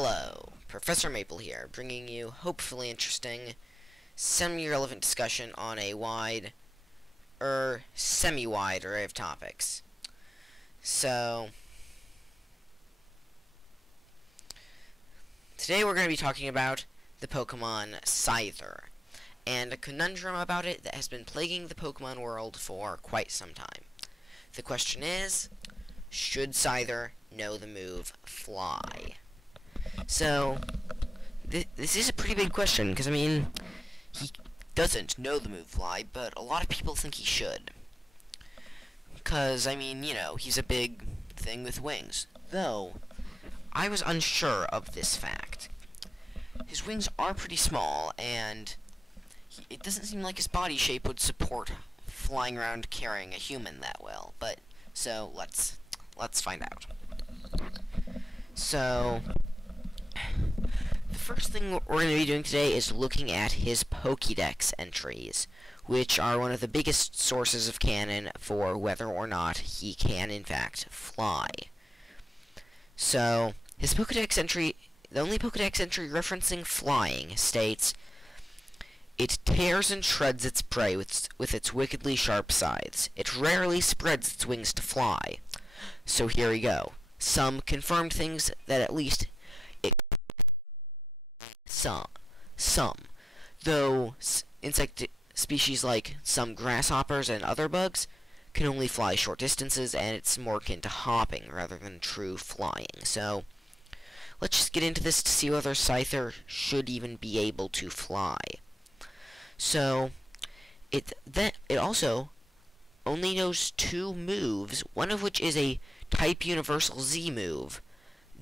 Hello, Professor Maple here, bringing you hopefully interesting, semi-relevant discussion on a semi-wide array of topics. So, today we're going to be talking about the Pokemon Scyther, and a conundrum about it that has been plaguing the Pokemon world for quite some time. The question is, should Scyther know the move Fly? So, this is a pretty big question, because, I mean, he doesn't know the move Fly, but a lot of people think he should. Because, I mean, you know, he's a big thing with wings. Though, I was unsure of this fact. His wings are pretty small, and it doesn't seem like his body shape would support flying around carrying a human that well. But, so, let's find out. So, the first thing we're going to be doing today is looking at his Pokédex entries, which are one of the biggest sources of canon for whether or not he can, in fact, fly. So, his Pokédex entry, the only Pokédex entry referencing flying, states, "It tears and shreds its prey with its wickedly sharp scythes. It rarely spreads its wings to fly." So here we go. Some confirmed things that at least it some. Though insect species like some grasshoppers and other bugs can only fly short distances, and it's more akin to hopping rather than true flying. So let's just get into this to see whether Scyther should even be able to fly. So it also only knows two moves, one of which is a type universal Z move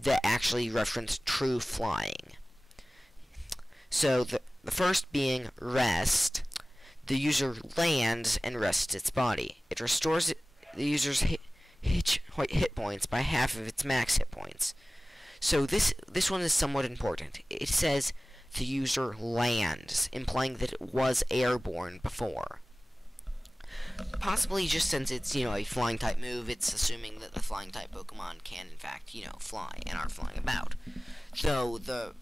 that actually reference true flying. So the first being rest. The user lands and rests its body. It restores the user's hit points by half of its max hit points. So this one is somewhat important. It says the user lands, implying that it was airborne before. Possibly just since it's, a flying type move, it's assuming that the flying type Pokemon can, in fact, fly and are flying about. Though the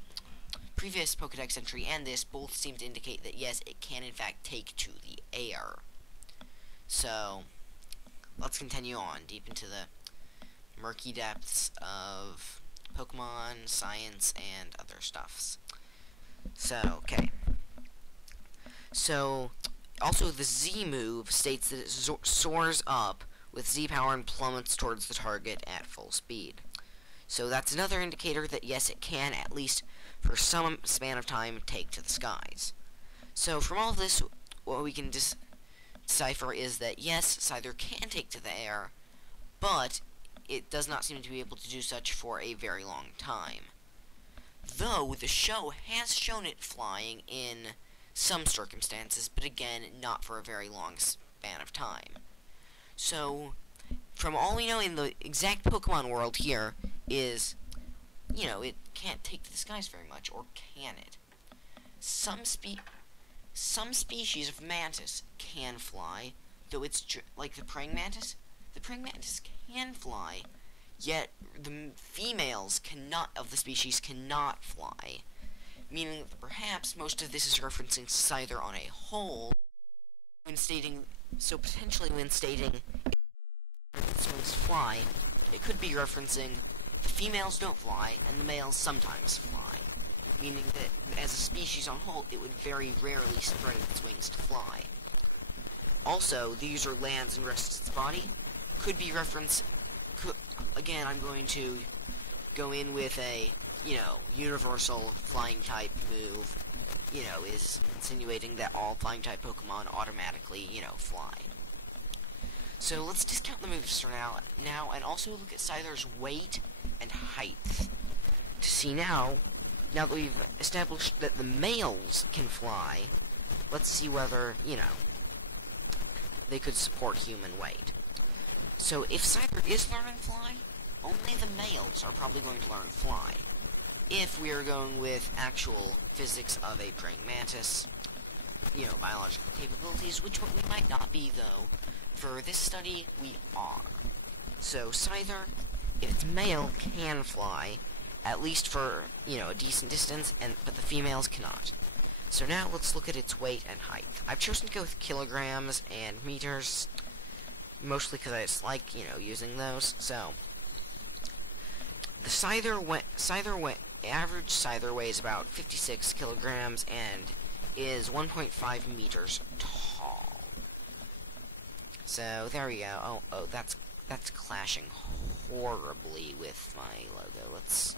previous Pokédex entry and this both seem to indicate that, yes, it can, in fact, take to the air. So, let's continue on deep into the murky depths of Pokemon, science, and other stuffs. So, okay. So, also, the Z move states that it soars up with Z power and plummets towards the target at full speed. So that's another indicator that, yes, it can, at least for some span of time, take to the skies. So from all of this, what we can decipher is that, yes, Scyther can take to the air, but it does not seem to be able to do such for a very long time. Though the show has shown it flying in some circumstances, but again, not for a very long span of time. So, from all we know in the exact Pokemon world here is, it can't take to the skies very much, or can it? Some species of mantis can fly, though it's like the praying mantis. The praying mantis can fly, yet the females of the species cannot fly. Meaning that perhaps most of this is referencing Scyther on a whole, potentially when stating its wings fly, it could be referencing the females don't fly and the males sometimes fly. Meaning that as a species on whole, it would very rarely spread its wings to fly. Also, the user lands and rests its body could be again, I'm going to go in with a universal flying type move, is insinuating that all flying type Pokemon automatically, fly. So let's discount the moves for now, and also look at Scyther's weight and height. To see now that we've established that the males can fly, let's see whether, they could support human weight. So if Scyther is learning fly, only the males are probably going to learn fly. If we are going with actual physics of a praying mantis, biological capabilities, which we might not be, though. For this study, we are. So, Scyther, if it's male, can fly, at least for, you know, a decent distance, but the females cannot. So now let's look at its weight and height. I've chosen to go with kilograms and meters, mostly because I just like, you know, using those. So the average Scyther weighs about 56 kilograms and is 1.5 meters tall. So there we go. Oh, that's clashing horribly with my logo. Let's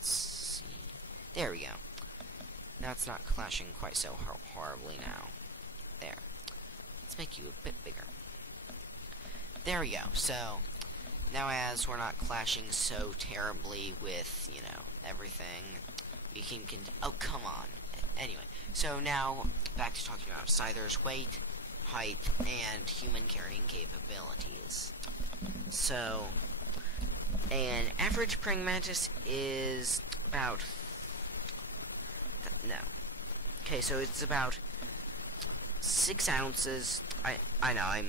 see. There we go. Now it's not clashing quite so horribly now. There. Let's make you a bit bigger. There we go. So now, as we're not clashing so terribly with, you know, everything, we can oh, come on. Anyway, so now back to talking about Scyther's weight, height, and human carrying capabilities. So, an average praying mantis is about... no. Okay, so it's about 6 ounces. I know,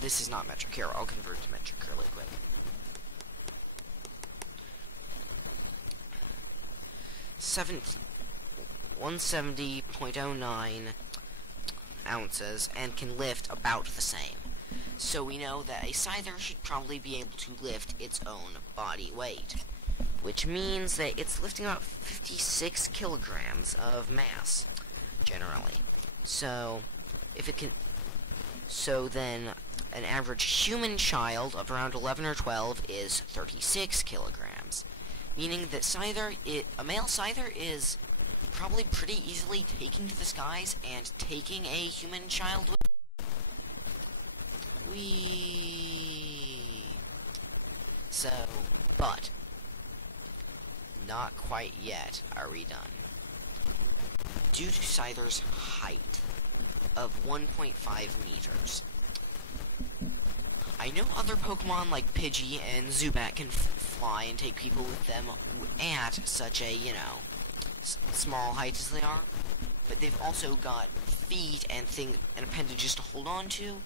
this is not metric. Here, I'll convert to metric really quick. Seven 170.09 ounces, and can lift about the same. So we know that a Scyther should probably be able to lift its own body weight, which means that it's lifting about 56 kilograms of mass, generally. So, if it can... so then, an average human child of around 11 or 12 is 36 kilograms, meaning that a male Scyther is probably pretty easily taken to the skies and taking a human child with So, but not quite yet are we done. Due to Scyther's height of 1.5 meters, I know other Pokemon like Pidgey and Zubat can fly and take people with them at such a, you know, small height as they are, but they've also got feet and appendages to hold on to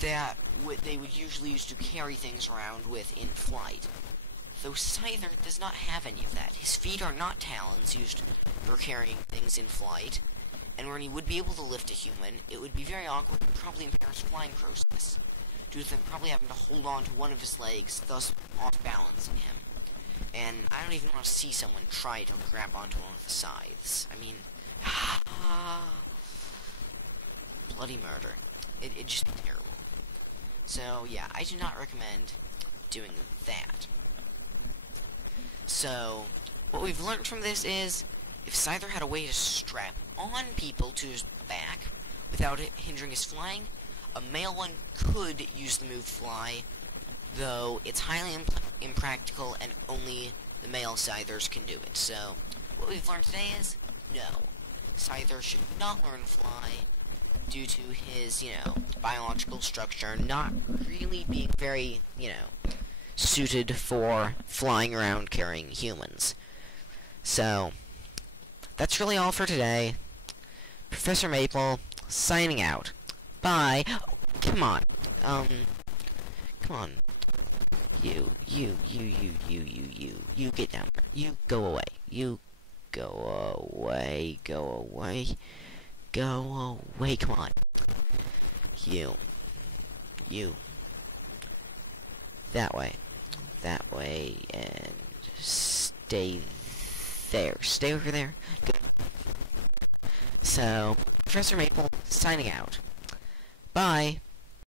that they would usually use to carry things around with in flight. Though Scyther does not have any of that. His feet are not talons used for carrying things in flight, and when he would be able to lift a human, it would be very awkward and probably impair his flying process, due to them probably having to hold on to one of his legs, thus off-balancing him. And I don't even want to see someone try to grab onto one of the scythes. I mean, bloody murder. It'd just be terrible. So, yeah, I do not recommend doing that. So, what we've learned from this is, if Scyther had a way to strap on people to his back without it hindering his flying, a male one could use the move Fly, though it's highly impractical and only the male Scythers can do it. So, what we've learned today is, no, Scyther should not learn Fly due to his, you know, biological structure not really being very, you know, suited for flying around carrying humans. So, that's really all for today. Professor Maple, signing out. Bye. Oh, come on. Come on. You get down there. You go away. You go away. Go away. Go away. Come on. You. That way. That way, and stay there. Stay over there. Good. So, Professor Maple, signing out. Bye.